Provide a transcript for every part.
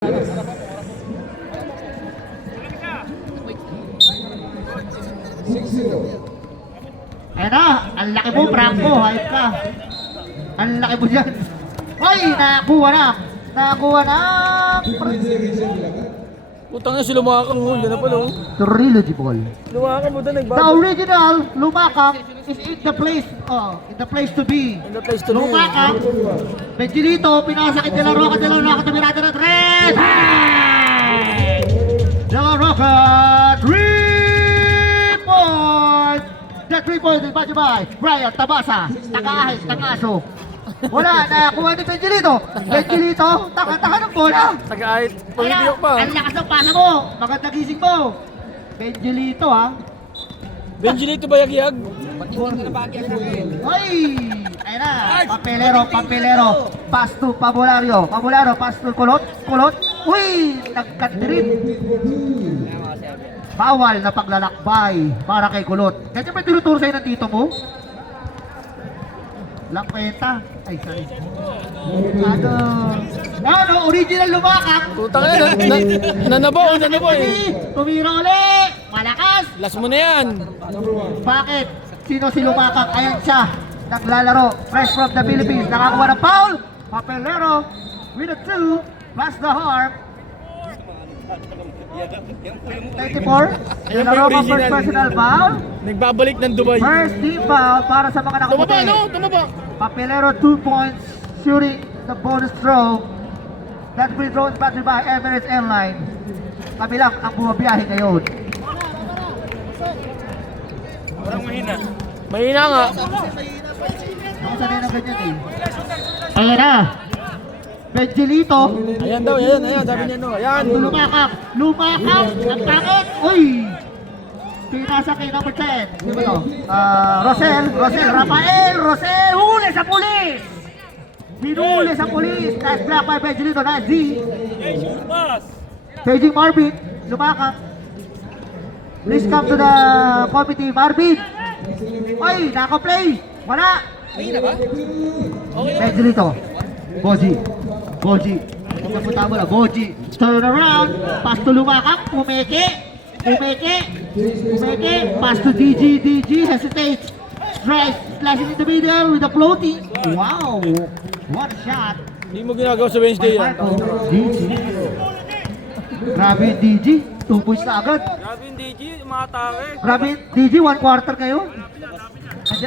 Ayan na, ang laki mo, Franco, hype ka. Ang laki mo dyan. Ay, nakakuha na. Nakakuha na. Putang na si Lumakang mo, ganda pala oh. Trilogy ball. Lumakang mo doon The nagbaba. original Lumakang is in the place to be. In the place to be. Lumakang, Benjilito, pinasakit nila Roca de la Roca, tumirada na tres. Hey! De la Roca, 3 point. The 3 point is batted by Brian Tabasa. Tagaahit, tangaso. Wala, nakakuha ni Benjilito. Benjilito, taka-taka ng bola. Tagaahit, pangibiyok pa. Ang lakas ng pasa mo. Magandang gising mo. Benjilito ha. Benjilito Bayagyag. Ay! Ayan na. Papelero. Pass to Pabulario. Pass to Kulot. Uy! Nagkadrip. Bawal na paglalakbay para kay Kulot. Ganyan ba tinuturo sa'yo ng tito mo? Lampeta. Ay, sorry. No, original Lumakang. Putang na, nanabo eh. Tumira ulit. Malakas. Last mo na yan. Bakit? Sino si Lumakang? Ayan siya. Naglalaro. Fresh from the Philippines. Nakakuha ng foul. Papelero with a 2. Plus the harm. 34. Nilaro pa first personal foul. Nagbabalik ng Dubai. First team foul para sa mga Tumaba nakaputi. no, tumaba. Papelero 2 points. Shooting the bonus throw. That free throw is batted by Emirates Airline. Kabilang ang bumabiyahe ngayon. Mahina nga. Ako sanay na ganyan eh. Ayan na. Benjilito. Ayan daw, ayan, sabi niya no. Ayan. Lumakap. Ang pangit. Uy. Pinasa kay number 10. Sino ba to? Rafael. Huli sa pulis. Binuli sa pulis. Nice block by Benjilito. Nice D. Paging Marvin. Lumakap. Please come to the committee, Marvin. Ay, naka-play. Wala. Benjilito. Boji. Pagkapunta mo na, Boji. Turn around. Pass to Lumakang. Pumeke. Pass to DG. Hesitates. Slashing in the middle with the floating. Wow. What a shot. Hindi mo ginagawa sa Wednesday yan. DG. Grabe yung DG. 2 points na agad. Grabe yung DJ, umatake. Grabe yung DG. 1 quarter ngayon.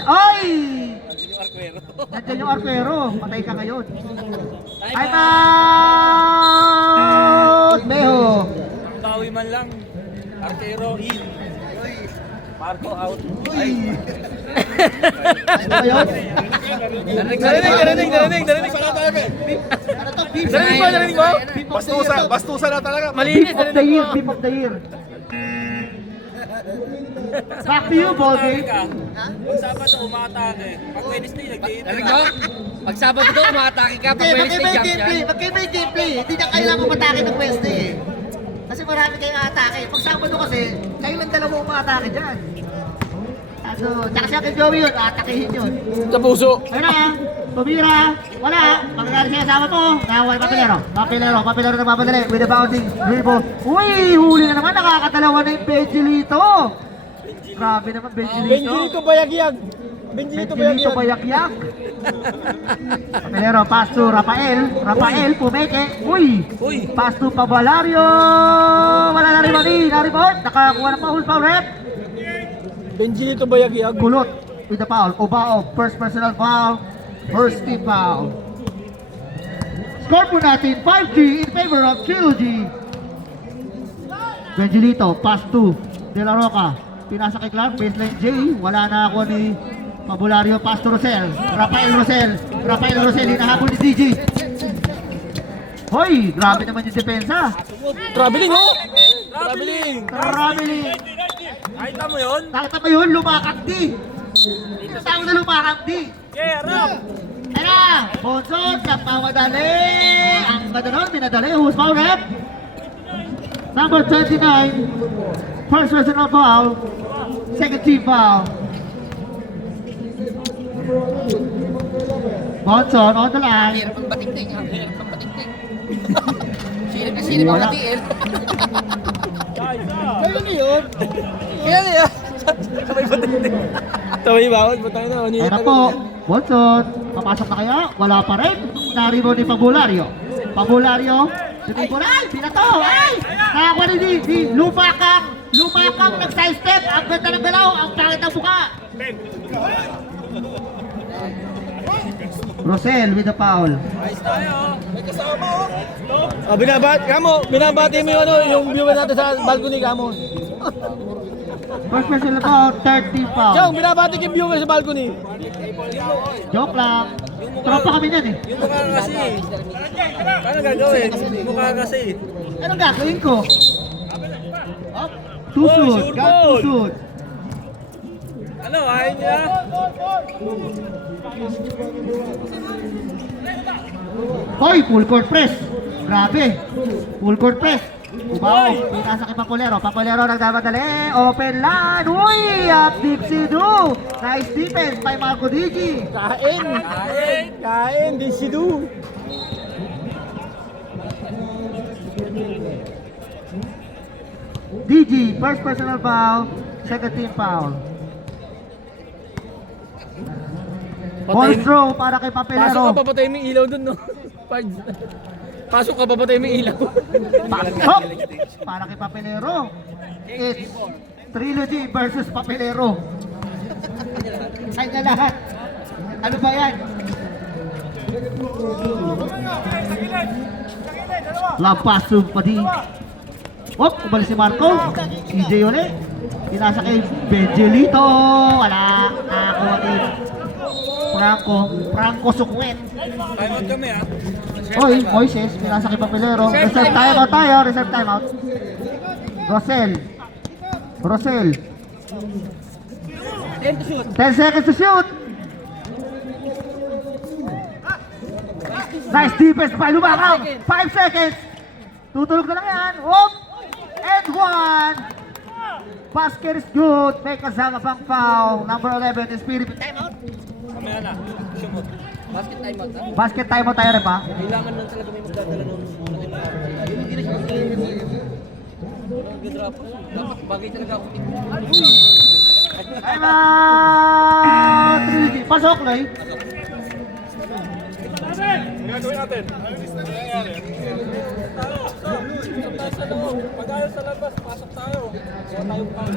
Ay! Nandiyan yung arquero. Patay ka ngayon. I'm out! Meho. Bawi man lang. Arquero in. Marco out. Ano ba yun? Narinig. Narinig mo? Bastusan na talaga. Malinis. Beef of the year. Back to you, Boldy. Pag Sabado umatake, pag Wednesday nag-iit. Narinig mo? Pag Sabado daw, umatake ka. Pag Wednesday, jump yan. Magkaiba yung gameplay. Hindi na kailangan umatake ng Wednesday eh. Kasi marami kayong atake. Pag Sabado kasi, kayo lang dalawa umatake dyan. Tsaka siya kay Joey yun, atakehin yun. Sa puso. Ayun na, tumira, wala. Magkakari siya kasama mo. Nawal, Papelero na mapadali with the bouncing dribble. Uy, huli na naman, nakakadalawa na yung Benjilito. Grabe naman, Benjilito Bayagyag. Benjilito Bayagyag. Papelero, pass to Rafael, pumeke. Uy, pass to Pabulario. Wala na rin na-report. Nakakuha ng foul rep. Benjilito Bayagyag. Kulot with the foul. Obao, first personal foul. First team foul. Score po natin 5-3 in favor of Trilogy. Benjilito, pass to De La Roca. Pinasa kay Clark, baseline J. Wala na ako ni Pabulario, pass to Rosel. Rafael Rosel, hinahabol ni DG. Hoy, grabe naman yung depensa. Traveling oh! Traveling. Nakita mo yun? Nakita mo yun, lumakak di. Ito tao na lumakak di. Yeah, Rob! Tara, Bonson, nagpamadali. Ang ganda nun, pinadali. Who's foul rep? Number 29. First personal foul. Second team foul. Bonson on the line. Hirap ang batik-tik. Hirap ang batik-tik. kasi hindi Wala. mga TL. Kayo na yun. Kailan yan? Sabay ba tayo? Sabay bawal ba tayo na? Ayun na po. Watson. Papasok na kaya? Wala pa rin. Narimo ni Pabulario. Pabulario. Sumibol. Ay! Pinato! Ay! Nakakuha ni di Lumakang. Lumakang nag-side step. Ang ganda ng galaw. Ang pangit ng buka. Rosel with the foul. Binabati mo yung yung viewer natin sa balcony kamo. First person na foul. Third team foul. Jong, binabati ko yung viewer sa balcony. Joke lang. Tropa kami yan eh. Yung mukha kasi. Paano gagawin? Yung mukha kasi. Anong gagawin ko? Tusud. Tusud. Ano, ayaw niya? Hoy, full court press. Grabe. Full court press. Ubao. Pinasa kay Papolero. Papolero nagdamadali. Open line. Uy! Up deep si Du. Nice defense by Marco Digi. Kain, di si Du. Digi, first personal foul. Second team foul. Ball throw para kay Pasok Papelero. ka, papatay mo yung ilaw dun, no? Pasok ka, papatay mo yung ilaw. Pasok para kay Papelero. It's Trilogy versus Papelero. Ay na lahat. Ano ba yan? Lampasog pa di. Hop, umalis si Marco. CJ ulit. Pinasa kay Benjelito. Wala. Nakakuha kay Franco Sukwet. Time out kami ah. Oy, Moises, pinasa kay Papelero. Reserve timeout tayo, reserve timeout. Rosel. 10 seconds to shoot. Nice defense by Lumakaw. 5 seconds. Tutulog na lang yan. Whoop! And one. Basket is good. May kasama pang foul. Number 11 is Spirit. Timeout. Kamaya na. Sumot. Basket time out, ha? Basket timeout tayo rin pa. Kailangan lang talaga may magdadala nun. Hindi na siya mag-drop. Dapat bagay talaga ako. Timeout. Trilogy. Pasok, Loy. Gagawin natin. Tayo sa loob. Pag ayaw sa labas, pasok tayo. Kaya tayong pang.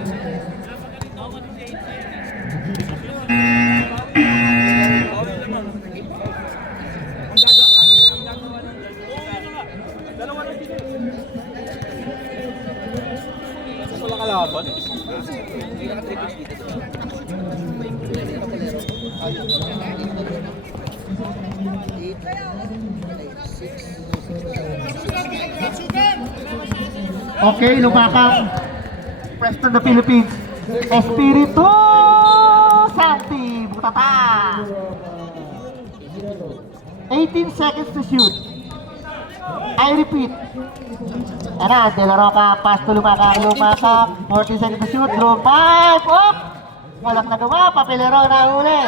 Wala kalaban. Okay, Lumakang. Preston the Philippines. Espiritu Santi. Butata. 18 seconds to shoot. I repeat. Ano, De La Roca, pass to Lumakang. 14 seconds to shoot. Draw 5. Up! Walang nagawa. Papelero na uli.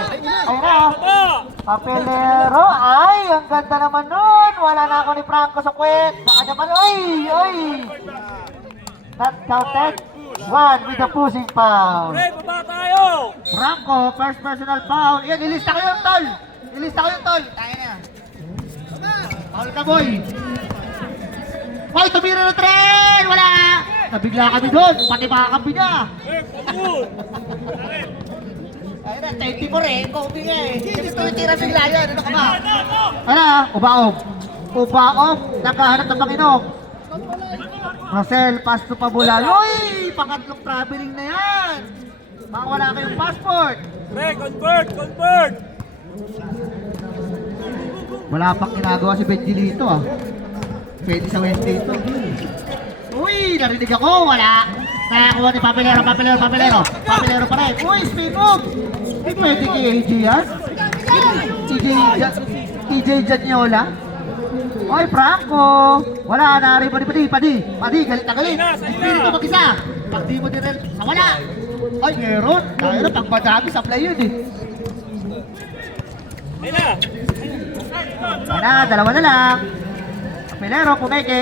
Ayun na. Papelero. Ay, ang ganda naman nun. Wala na ako ni Franco sa kwet. Baka naman, oy. Not counted. One with the pushing foul. Pre, baba tayo! Franco, first personal foul. Yan, ilista ko yung tol. Tayo na. Foul ka, boy. Hoy, tumira na tren! Wala! Nabigla kami doon. Pati makakampi niya. Ayun na, 24 eh. Kobe nga eh. Gusto yung tira bigla yan. Ano ka ba? Ano? Ubaog. Nakahanap ng Panginoon. Rosel, pass to Pabulal. Uy! Pangatlong traveling na yan. Baka wala kayong passport. Pre, convert! Wala pang ginagawa si Benjilito ah. Pwede sa Wednesday ito. Uy! Narinig ako! Wala! Nakakuha ni Papelero pa rin. Uy! Speak up! Hindi pwede kay AJ yan? TJ Janyola? Uy! Franco! Wala! Nari Padi! Galit na galit! Espiritu mag-isa! Pag di mo din rin, wala! Ay, meron! Dahil pag madami, supply yun eh. Ayun na! Dalawa na lang. Papelero, pumeke.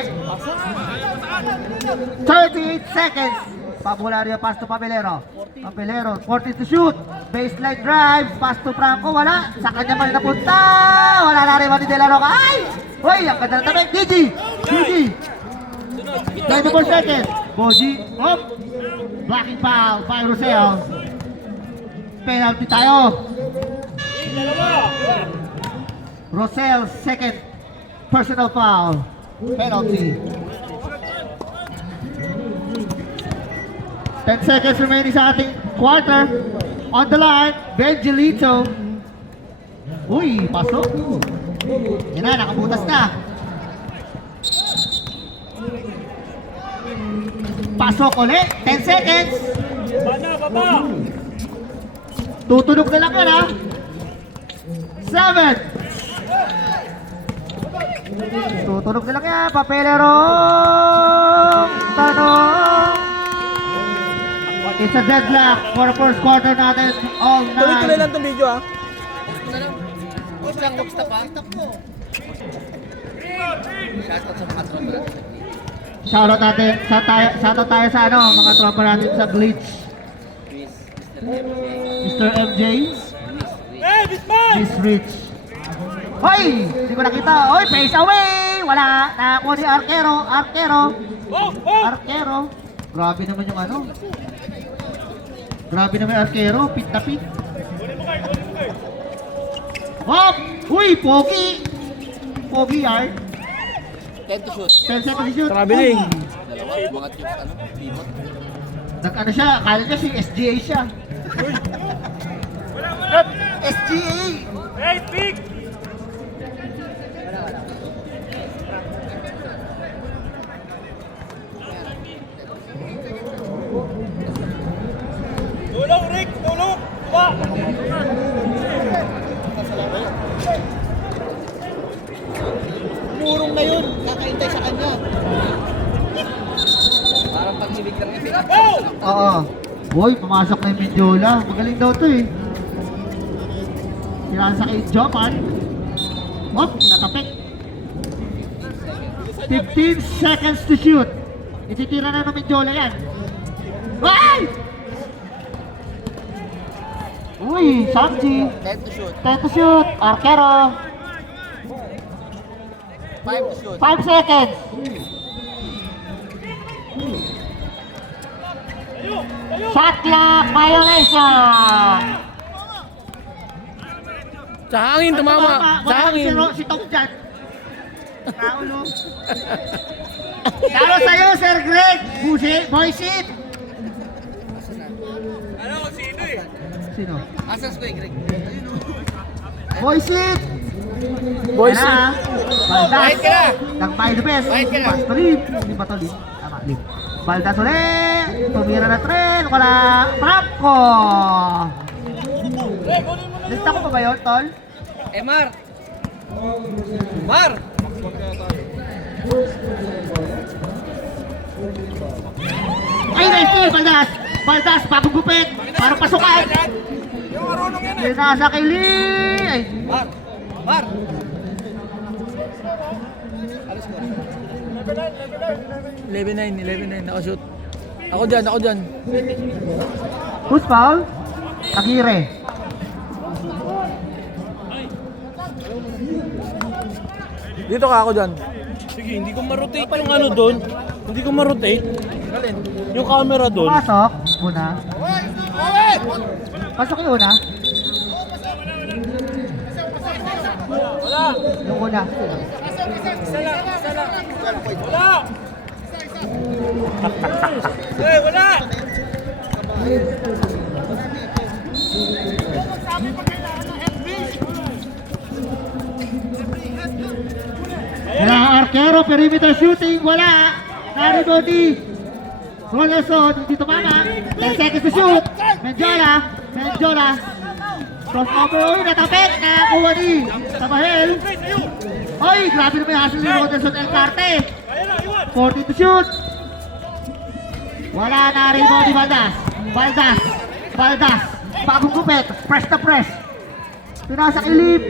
38 seconds. Pabulario pass to Papelero. Papelero, 40 to shoot. Baseline drive, pass to Franco, wala. Sa kanya man napunta. Wala na rin ni De La Roca. Ay! Uy, ang ganda ng tabi. GG! GG! 24 seconds. Boji, hop. Blocking foul by Rosel. Penalty tayo. Rosel, second personal foul. Penalty. 10 seconds remaining sa ating quarter. On the line, Benjelito. Uy, pasok. Yan na, nakabutas na. Pasok ulit. 10 seconds. Baba! Tutunog na lang yan, ha? 7. Tutunog na lang yan. Papelero. Tanong. It's a deadlock for the first quarter natin. All Tuloy-tuloy lang nine. itong video ah. Huwag lang, huwag stop ha. Shoutout sa mga tropa natin. Shoutout natin. Shoutout tayo sa ano, mga tropa natin sa Glitch. Mr. MJ. Hey, Bisman! Miss Rich. Hoy! Hindi ko nakita. Hoy, face away! Wala. Nakakuha ni Arquero. Arquero. Oh! Oh! Arquero. Grabe naman yung ano. Grabe naman yung Arquero. Pit na pit. Hop! Uy! Pogi! Pogi yard. 10 to shoot. 10 seconds shoot. Traveling. Dalawa, umangat yung ano, pivot. Nag-ano siya, akala niya si SGA siya. SGA! Hey, pick! Tulong, Rick! Tulong! Ba! Murong na yun, kakaintay sa kanya. Parang pag-ibig lang yun. Oh! Oo. Boy, pumasok na yung Mendiola. Magaling daw to eh. Sinasa kay Joman. Hop, natapik. 15 seconds to shoot. Ititira na ng Mendiola yan. Ay! Uy, Sanji. 10 to shoot. 10 to shoot. Arquero. 5 to shoot. 5 seconds. Shot clock violation. Sa hangin, tumama. Sa hangin. Si Tom dyan. Naulo. Talo sa'yo, Sir Greg. Boysit. Ano kung sino eh? Sino? Asas ko eh, Greg. Boysit. Boys, Baldas. Bahit ka na. Nang by the best. Bahit ka na. Pass to Lim. Hindi ba to Lim? Tama, Lim. Baldas ulit. Tumira na tren. Wala. Franco. Lista ko pa ba yun, Tol? Mar! Mar! Ay, nice kill, Baldas! Baldas, bagong gupit! Parang pasukan! Yung marunong yan eh! Sinasa kay Lee! Ay, Mar! Mar! 11-9. Nakashoot. Ako dyan. who's foul? Aguirre. Dito ka ako dyan. Sige, hindi ko ma-rotate yung ano doon. Hindi ko ma-rotate. Yung camera doon. Pasok. Una. Pasok yung una. Wala! Yung una. Isa lang! Wala! Hey, wala! Kailangan Arquero, perimeter shooting, wala. Naribo ni Rolerson, hindi tumama. 10 seconds to shoot. Menjola. Crossover, uy, natapit. Nakakuha ni Sabahel. Uy, grabe naman yung hasil ni Rolerson Elcarte. 40 to shoot. Wala na rebound ni Baldas. Bagong gupit. Press na press. Pinasa kay Lee.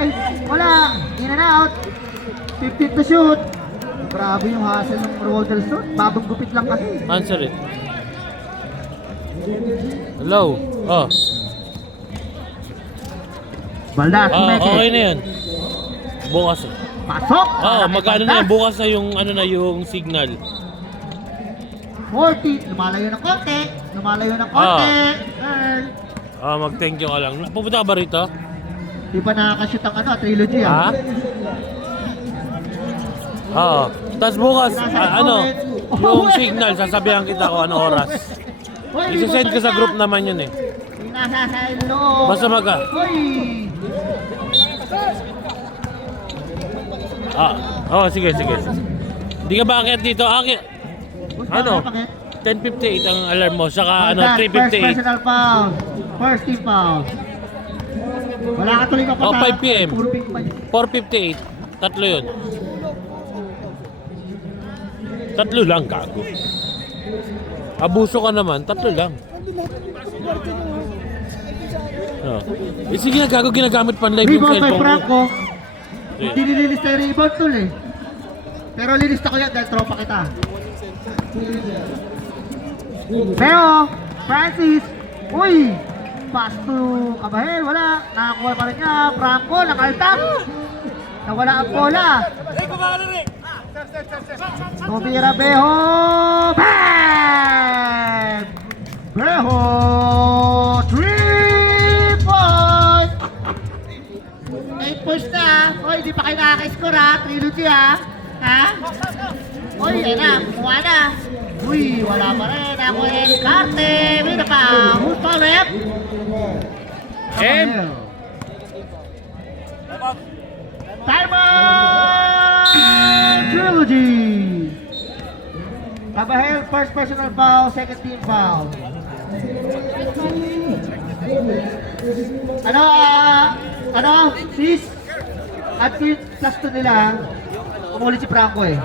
Ay, wala. In and out. 15 to shoot. Grabe yung hassle ng Rodelson. Bagong gupit lang kasi. Answer it. Hello? Oh. Baldas, Okay na yan. Bukas. Pasok! Magkano na yan? Bukas na yung ano na yung signal. 40. Lumalayo ng konti. Lumalayo ng konti. Girl. Mag-thank you ka lang. Pupunta ka ba rito? Di pa nakakashoot ang ano, trilogy Ha? Oo. Tapos bukas, yung signal, sasabihan kita kung anong oras. Isasend ko sa group naman yun eh. Nasa sa loob. Basta Uy! Sige. Hindi ka ba akit dito? Akit. Ano? 10:58 ang alarm mo, saka First 3:58. personal foul. First team foul. Wala ka tuloy ka pa 5 PM. Puro pink pa. 4:58. Tatlo yun. Tatlo lang, gago. Abuso ka naman, tatlo lang. Sige na, gago, ginagamit pan live yung Rebound by cellphone ko. Franco. Hindi nililis na yung rebound tol eh. Pero lilista ko yan dahil tropa kita. Pero, Francis, uy! Pass to Kabahel, wala. Nakakuha pa rin niya. Franco, nakaltap. Nawala ang bola. Tumira Beho. Bam! Beho! 3 points! 8 points na. Uy, di pa kayo nakaka-score ha. Trilogy ha. Ha? Uy, yan na. Kumuha na. Uy, wala pa rin. Ako yung karte. May pa. Who's pa left? Time out! Trilogy! Kabahel, first personal foul, second team foul. Sis? At yung plus 2 nila, umulit si Franco eh.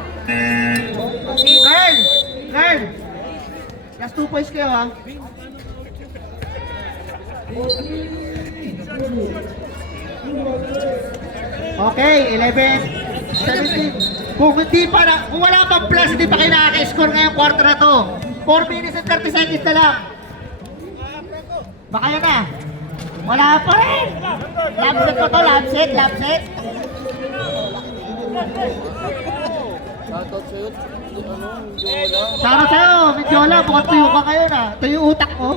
Girl! Plus 2 points kayo ha. Okay, 11, 17. Kung wala pang plus, hindi pa kayo nakaka-score ngayong quarter na to. 4 minutes and 30 seconds na lang. Baka yan na. Wala pa rin. Lapset pa to, lapset. Shoutout sa'yo, Medyola, mukhang tuyo ka ngayon ah. Tuyo utak ko.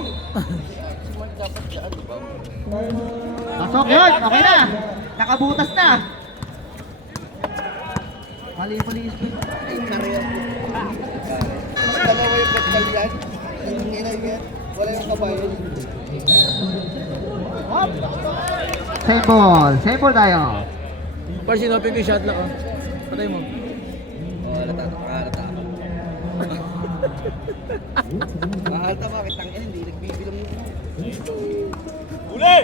Pasok yun, okay na. Nakabutas na. Mali speed. Dalawa yung batal yan. Wala yung kabayo. Same ball tayo. Par, sinopin ko yung shot lock. Patay mo. Mahalata. Mahalata ba? Kitang yan, hindi nagbibilang mo. Uli!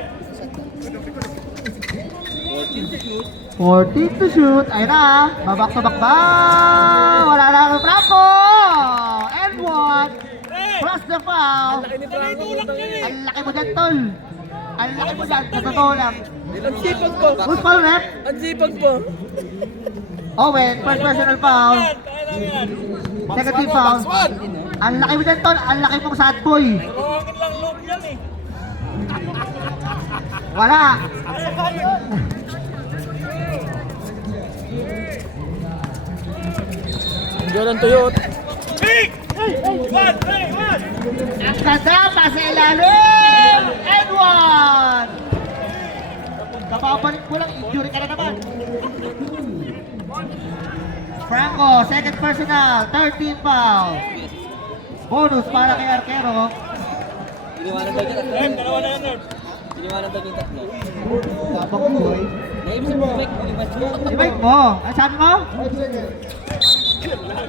14 to shoot. Ayun na. Babak to back ba? Wala na ang Franco. And one. Plus the foul. Ang laki mo dyan, tol. Ang laki mo dyan. Sa totoo lang. Ang sipag po. Who's foul rep? Ang sipag po. Owen, first personal foul. Second team foul. Ang laki mo dyan, tol. Ang laki mong sad boy. Wala. Jordan Tuyot. Ang ganda pa sa ilalim. And one. Kababalik mo lang, injury ka na naman. Franco, second personal, 13 foul. Bonus para kay Arquero. Iniwanan daw yung tatlo. Iniwanan daw yung tatlo. Tabang boy. Naibig mo, Mike. I-mic mo. Ano sabi mo?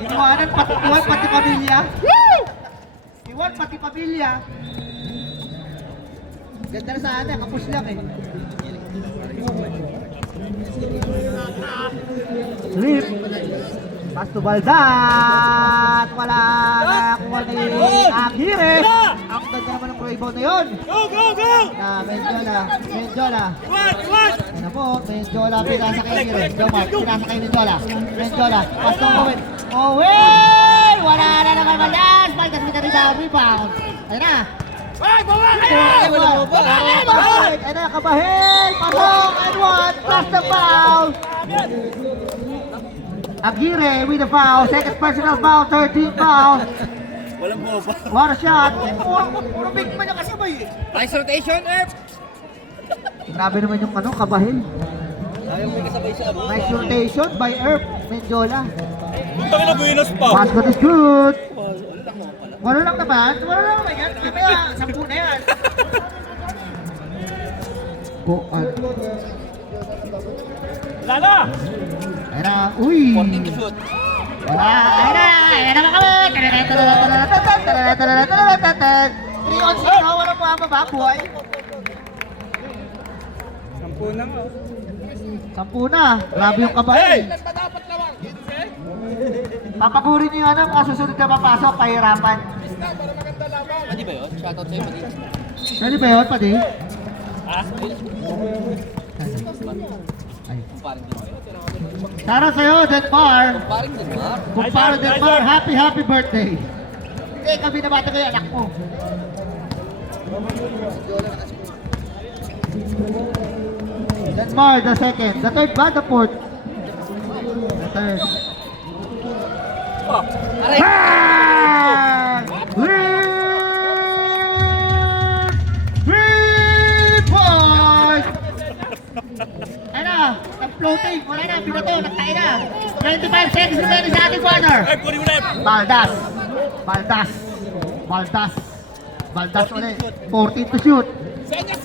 Iwanan pati pamilya. Iwan pati pamilya. Ganda na sana, kapos lang eh. Slip. Pass to Baldat. Wala na kuha ni Aguirre. Ang ganda naman ng rebound na yun. Menjola. Ano po, Menjola, pinasa kay Aguirre. Jomar, pinasa kay Menjola. Pass to Owen. Owen! Wala na naman Baldas. Baldas with the rebound. Ayun na. Ayun na, Kabahil. Pasok, and one. Plus the foul. Aguirre with the foul. Second personal foul. 13 foul. Walang boba. What a shot. Puro big man yung kasabay eh. Nice rotation, Erp! Grabe naman yung Kabahil. Ayaw mo kasabay sa abo. Nice rotation by Erp Menjola. Putang ina, buenos pa. Basket is good. Wala lang naman. Wala lang naman yan. Mamaya, 10 na yan. Lala! Ayun na. Uy. 14 to shoot. Wala. Ayun na. Ayun na kami. 3 on 0. Wala po ang mababoy. 10 na. Grabe yung Kabahil. Papagurin niyo yan ang susunod na papasok. Pahirapan. Pwede ba yun? Shoutout sa'yo, pati. Pwede ba yun, Padi? Kumparing din. Tara sa'yo, Denmar. Kumparing din ba? Kumpara Denmar, happy birthday. Hindi, kami nabata ko yung anak mo. Denmar, the second. The third ba? The fourth? The third. Aray! Bang! Three point! Ano? Nag-floating. Wala na. Binato. Nagtayo na. 25 seconds remaining sa ating corner. Baldas ulit. 14 to shoot. 10 to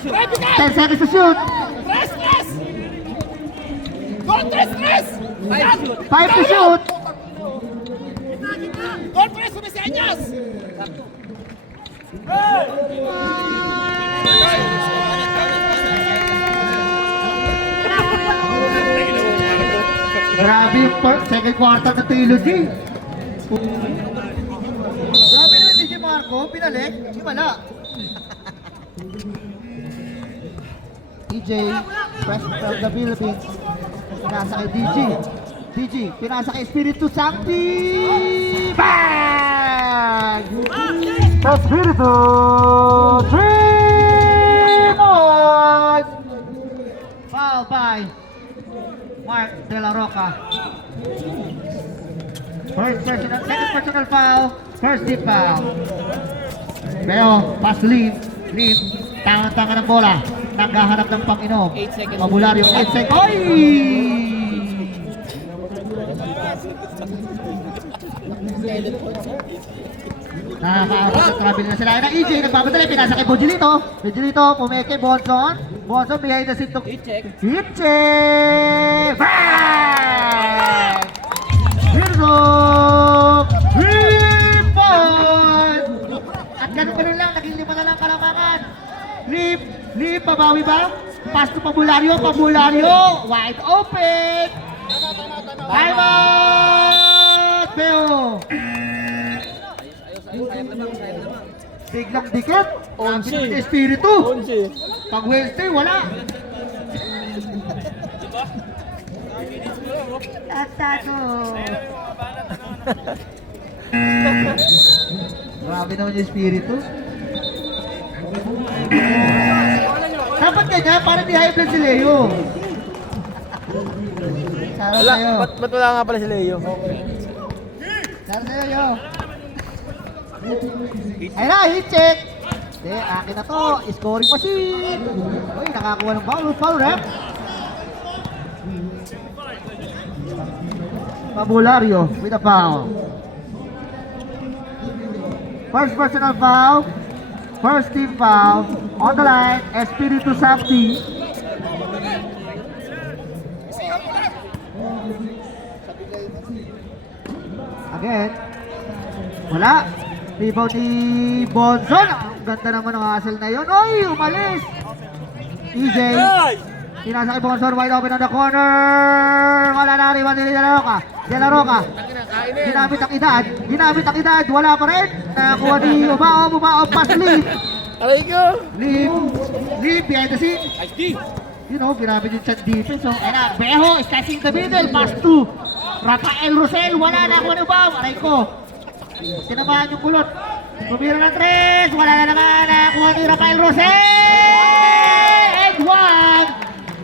shoot. 10 seconds to shoot. 5 to shoot. Grabe yung second quarter na trilogy. Grabe naman DJ Marco, pinalik, wala. DJ, President of the Philippines, pinasa kay DG, pinasa kay Espiritu Santi. Bang! Espiritu, 3 points! Foul by Mark De La Roca. Second personal foul, first deep foul. Beo, pass lead, tangan-tangan ng bola. Naghahanap ng pang-inom. 8 seconds. Pabularyo, 8 seconds. Oy! Nakaka-travel na sila. Na EJ, nagpapadali, pinasa kay Bojelito. Bojelito, pumeke, Bonson. Bonson, behind the scene to... Hit check. Hit check! Bang! Hirzo! 3 points! At ganun pa rin lang, naging 5 na lang kalamangan. Lip, pabawi ba? Pass to Pabularyo, wide open! Time out! Beo! Biglang dikit. Sabi ng Espiritu. Pag Wednesday, wala. Tatado. Grabe naman yung Espiritu. Dapat ganyan, para di high blood si Leo. Sara sa'yo. Ba't wala nga pala si Leo? Sara sa'yo, yo. Ayun na, hit check. Hindi, akin na to. Scoring machine. Uy, nakakuha ng foul. Foul rep. Pabularyo with a foul. First personal foul. First team foul. On the line, Espiritu Santi. Again. Wala. Rebound ni Bonson. Ang ganda naman ng hustle na yun. Oy, umalis. EJ. Tinasa kay Bongson, wide open on the corner. Wala na rin, De La Roca. De La Roca. Ginamit ang edad, wala pa rin. Nakakuha ni Umao, pass lead. Aray ko! Lead, behind the scene. You know, ginamit yung chat defense. So, ayun na, Beho, slicing the middle, pass to Rafael Rosel, wala na ako ng Umao. Aray ko. Tinamaan yung kulot. Tumira ng 3, wala na naman. Nakakuha ni Rafael Rosel. And one.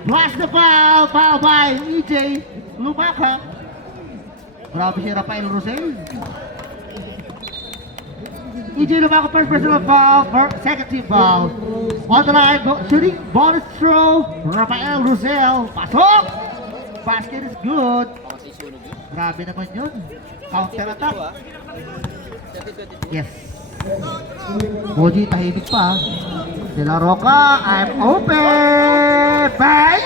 Pass the foul by EJ Lumaca. Grabe si Rafael Rosel. EJ Lumaca first personal foul, second team foul. On the line, shooting, bonus throw. Rafael Rosel, pasok! Basket is good. Grabe naman yun. Counter attack. Yes. Boji, tahimik pa. De La Roca, I'm open! Bang!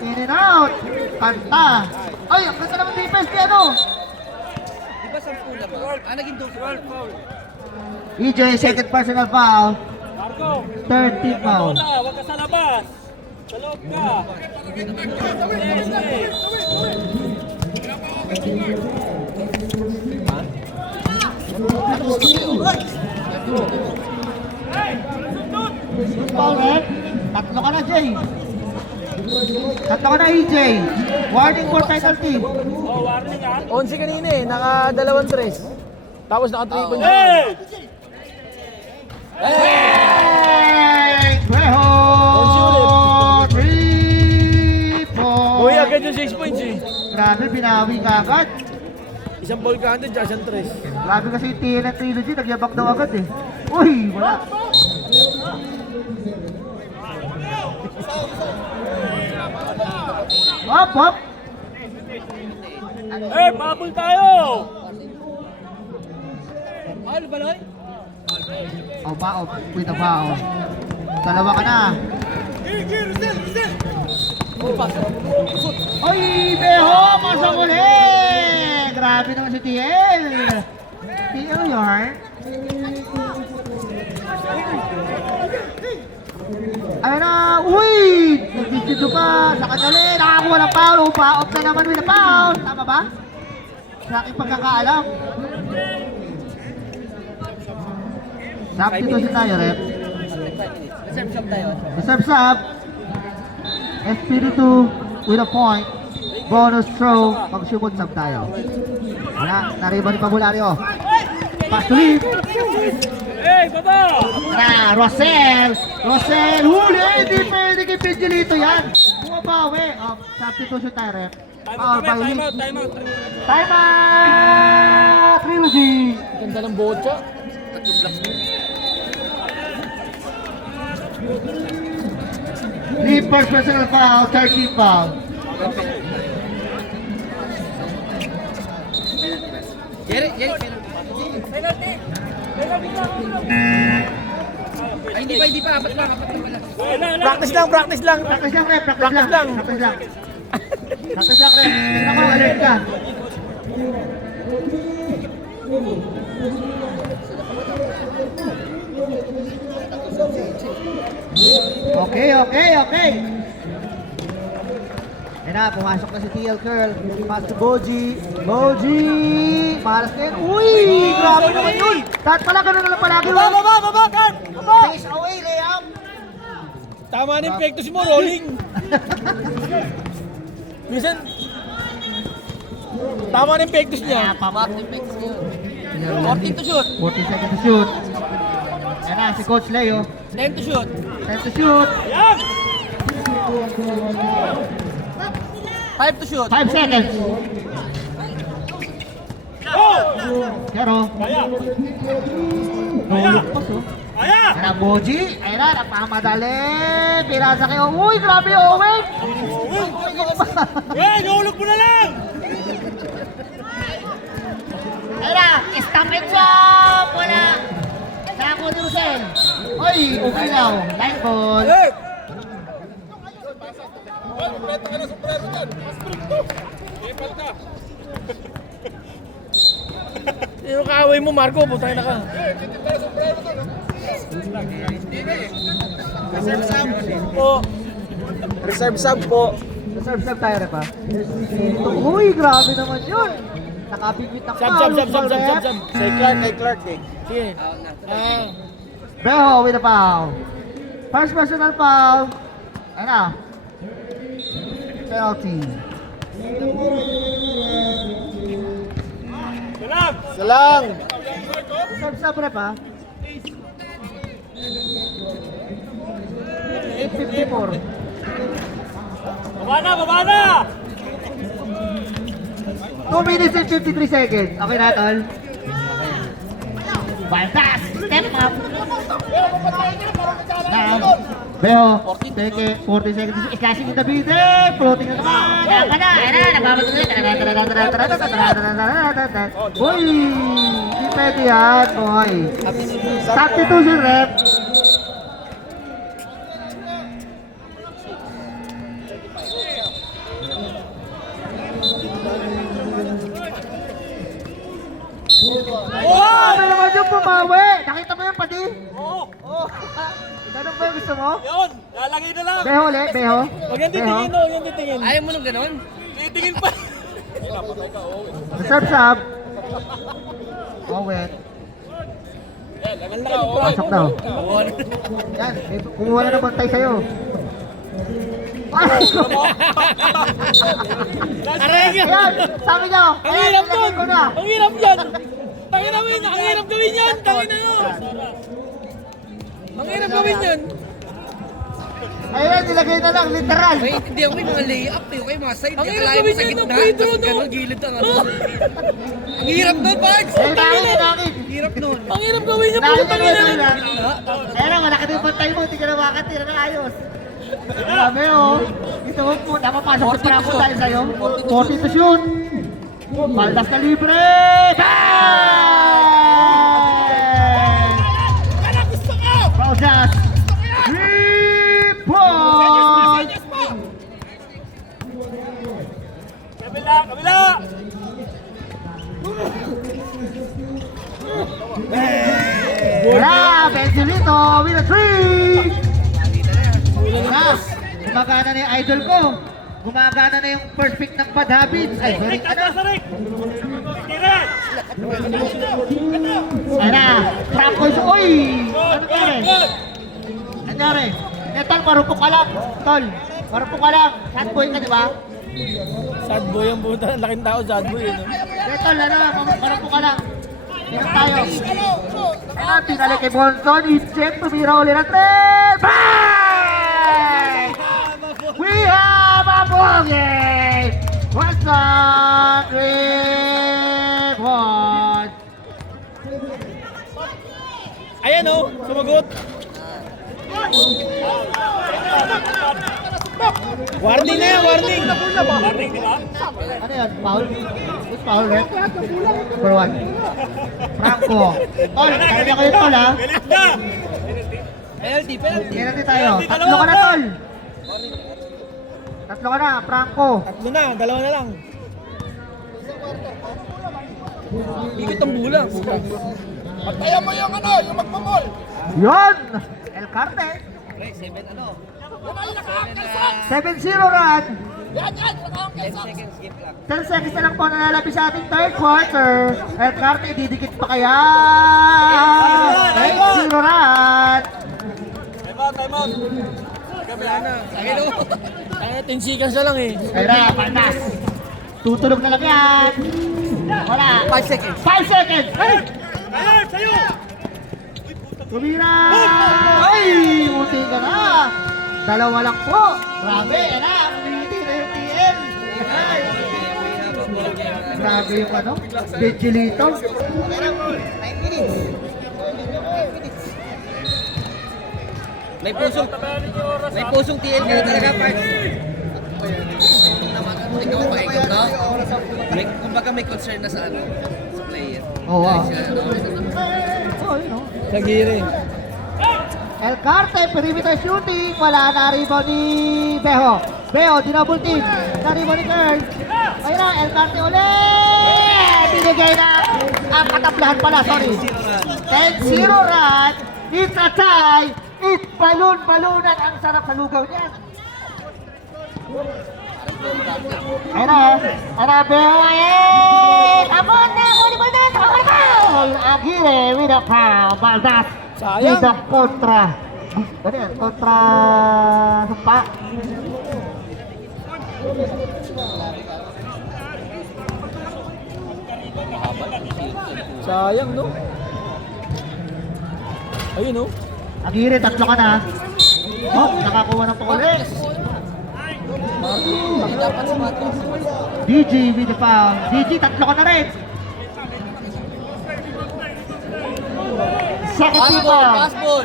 In and out! Kanta! Ay, ang ganda naman defense ni ano? Di ba 10 naman? Naging 12 foul. EJ, second personal foul. Third team foul. Huwag ka sa labas! Sa loob ka! Foul red. Tatlo ka na, Jay. Tatlo ka na, EJ. Warning for penalty. Oh, warning ha? 11 kanina eh, naka 2-3. Tapos naka 3 points. Hey! Hey! Gueho! 3 points. Uy, agad yung 6 points eh. Grabe, binawi ka agad. Isang ball ka andun, tsaka isang 3. Grabe kasi yung TNT Trilogy, nagyabak daw agad eh. Uy, wala. Hop! Eh, pabul tayo! Mahal ba, Loy? Bao, with a bao. Dalawa ka na. Oy, Beho! Masang ulit! Grabe naman si TL. TL yarn. Ayun na! Uy! Nagdidito pa! Sa kanali! Nakakuha ng foul! Pa-off na naman with a foul! Tama ba? Sa aking pagkakaalam. Substitution tayo, rep. Reserve shop tayo. Reserve sub. SPD2 with a point. Bonus throw. Pag-sumod sub tayo. Wala. Nariba ni Pabulario. Pass to lead. Hey, baba! Tara, Rosel! Huli! Hindi pwede kay Pingelito yan. Bumabawi. Substitution tayo, rep. Foul by lead. Time out. Time out! Trilogy! Ganda ng botcha. Lead first personal foul, 13 foul. Jerry. Ay, hindi pa. Apat pa wala. Practice lang! Practice lang, rep. Practice lang. Rep. Ako, alert ka. Okay. Yan na, pumasok na si TL Curl. Pass to Boji. Malas na yun. Uy! Grabe naman yun! Dahil pala, ganun na lang palagi. Baba! Kurt! Face away, layup. Tama na yung pektos mo, rolling! Minsan, tama na yung pektos niya. 14 to shoot. 14 seconds to shoot. Yan na, si Coach Leo. 10 to shoot. 10 to shoot. Ayan! 5 to shoot. 5 seconds. Pero, nulog pa so. Kaya! Yan na, Boji. Ayan na, napamadali. Pirasa kayo. Uy, grabe, Owen. Eh, nahulog mo na lang! Ayan na, stop and jump. Wala. Sako ni Rosel. Uy, okay now. Line ball. Sino kaaway mo, Marco? Putay na ka. Oh. Reserve sub po. Reserve tayo na pa. Uy, grabe naman yun. Nakabigit ang foul. Sub. Kay Clark eh. Sige. Beho with a foul. First personal foul. Ayun na. Penalty. Salang! Reserve rep ha. 8:54. Baba na! 2 minutes and 53 seconds. Okay na, tol? Baltas! Step up! Now, Beho, teke, 40 seconds. Slashing in the building! Floating na naman! Yan ka na! Yan na! Nagbabato na! Uy! Hindi pwede yan, boy! Substitution rep! Ano naman yung pumawi? Nakita mo yung pati? Oo. Ganun ba yung gusto mo? Yun! Lalagay na lang! Beho ulit, Beho. Huwag yan titingin, no? Huwag yan titingin. Ayaw mo nung ganon? Titingin pa! Reserve sub. Oh, wait. Pasok daw. Yan, kumuha na ng bantay sa'yo. Aray ka! Yan, sabi niyo. Ang hirap nilagay nun! ko na. Ang hirap yan! Tangin namin! Ang hirap gawin yan! Tangin na yun! Ang hirap gawin yan! Ayan, nilagay na lang, literal. Ay, hindi ako may mga layup eh. Okay, mga side. Ang hirap Nakalayo gawin sa yan gitna. ng free throw, Tapos no? ganon, gilid ang ano. Ang hirap nun, Parks! Eh, nakit. Hirap nun. Ang hirap gawin niya! Nakit Puta mo na na lang. Ayan na, malaki na yung bantay mo. Hindi ka na makatira na ayos. Grabe, oh. Ito mo po, napapasok sa Franco dahil sa'yo. 40 to shoot. Baldas na libre. Bang! Paujas. 3 points. Kabila! Wala, Benjolito with a 3. Wala, gumagana na yung idol ko. Gumagana na yung first pick ng Bad Habits. Ay, sorry, ano? Ayun na, Franco is, uy! Ano nangyari? Nangyari? Eh, tol, marupok ka lang. Tol, marupok ka lang. Sad boy ka, di ba? Sad boy ang puta. Laking tao, sad boy. Eh, no? Eh, tol, ano, marupok ka lang. Tingnan tayo. Ah, tinalik kay Bonson. Ichep, tumira ulit ng 3. Bang! We have a ball game! What's up, 3 points? Ayan o, sumagot. Warning na yan, warning. Warning, di ba? Ano yan? Foul? Who's foul, right? Number 1. Franco. Tol, kaya niya kayo, tol, ha? Galit na! Penalty. Penalty tayo. Tatlo ka na, tol. Tatlo ka na, Franco. Tatlo na, dalawa na lang. Ikot ang bulang. Patayan mo yung ano, yung magpamol. Yon! El Carte. Pre, 7 ano? 7-0 run. 10 seconds game lang. 10 seconds na lang po nanlalapis sa ating third quarter. El Carte, didikit pa kaya? 8-0 run. Time out. Sakit o. Kaya 10 seconds na lang eh. Ayun na, pandas. Tutulog na lang yan. Wala. 5 seconds. 5 seconds. Ay! Ayan, sa'yo! Tumira! Ay! Muti ka na! Dalawa lang po! Grabe! Yan na! Community na yung TM! Ay! Grabe yung ano? Benjolito! May pusong TL ka na talaga, Parks. Ikaw pa, ikaw, no? Kumbaga may concern na sa ano, sa player. Oo, ah. Siya, ano, Oh, yun oh. Sa giri. El Carte, perimeter shooting! Wala na rebound ni Beho. Beho, dinouble team. Na rebound ni Kern. Ayun na, El Carte ulit! Binigay na ang katablahan pala, sorry. 10-0 run. It's a tie. It's balon-balonan. Ang sarap sa lugaw niyan. Ayun na, Bewaye! Abon na, uli Baldas! Nakakala foul! Aguirre with a foul. Baldas Sayang. with a kontra. Ano yan? Kontra sumpa. Sayang, no? Ayun, no? Aguirre, tatlo ka na. Oh, nakakuha ng pakuli. Dapat si Matos. DG with the foul. DG, tatlo ka na rin. Second team foul. Fastball.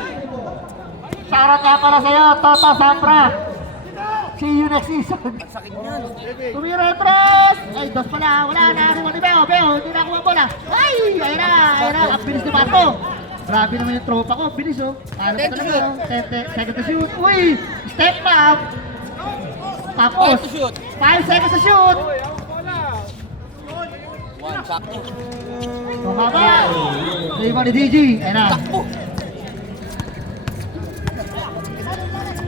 Shoutout nga pala sa'yo, Toto Sampra. See you next season. Sakit niyan. Tumiretros! Ay, dos pala. Wala na. Ruwan ni Beo. Beo, hindi na kuha bola. Ay! Ayun na. Ang bilis ni Pato. Grabe naman yung tropa ko. Bilis, oh. Ano pa talaga, oh. Second to shoot. Uy! Step up! Tapos, 5 to shoot. 5 seconds to shoot. 1, sakto. Bumaba. Limon ni DG. Ayun na. Takbo.